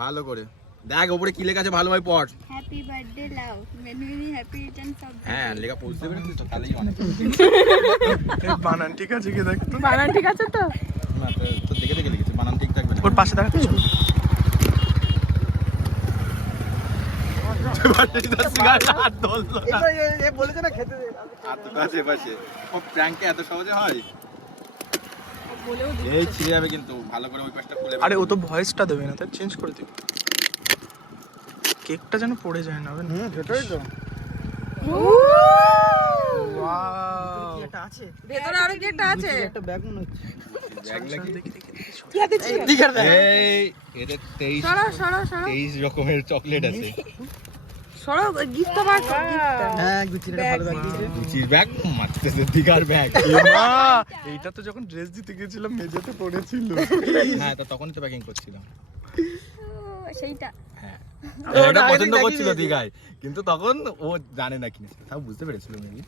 ভালো করে দেখ উপরে কি লেখা আছে, ভালোভাবে পড়। Happy birthday love, many many happy Returns of the হ্যাঁ লেখা পড়তে পেরেছিস তো, তাহলেই অনেক। বানান ঠিক আছে কি দেখ তো। বানান ঠিক আছে তো? না তো দেখে দেখে লিখেছে, বানান ঠিক থাকবে না। ওর পাশে দেখা কিছু বলেছে না খেতে ও প্র্যাঙ্কে এত সহজে হয়? এই ছিঁড়ে যাবে কিন্তু, ভালো করে ওই পাশটা খুলে। আরে ও তো ভয়েসটা দেবে না, তাই চেঞ্জ করে দিই। কেকটা যেন পড়ে যায় না। সেটাই তো ওয়াও এটা আছে ভেতরে আরো কি একটা আছে? একটা ব্যাগ মনে হচ্ছে কি আছে? এই এটা 23 সরো সরো সরো 23 রকমের চকলেট আছে। সরো, গিফট তো বার কর, গিফটটা। হ্যাঁ গুচির একটা ভালো ব্যাগ দিয়েছে গুচির ব্যাগ মারতেছে, দিঘার ব্যাগ। মা এইটা তো যখন ড্রেস দিতে গেছিলাম মেঝেতে পড়েছিল। হ্যাঁ তো তখনই তো প্যাকিং করছিলাম। সেইটা হ্যাঁ এটা পছন্দ করছিল দিঘায়, কিন্তু তখন ও জানে না কিনেছে, তাও বুঝতে পেরেছিল মেবি।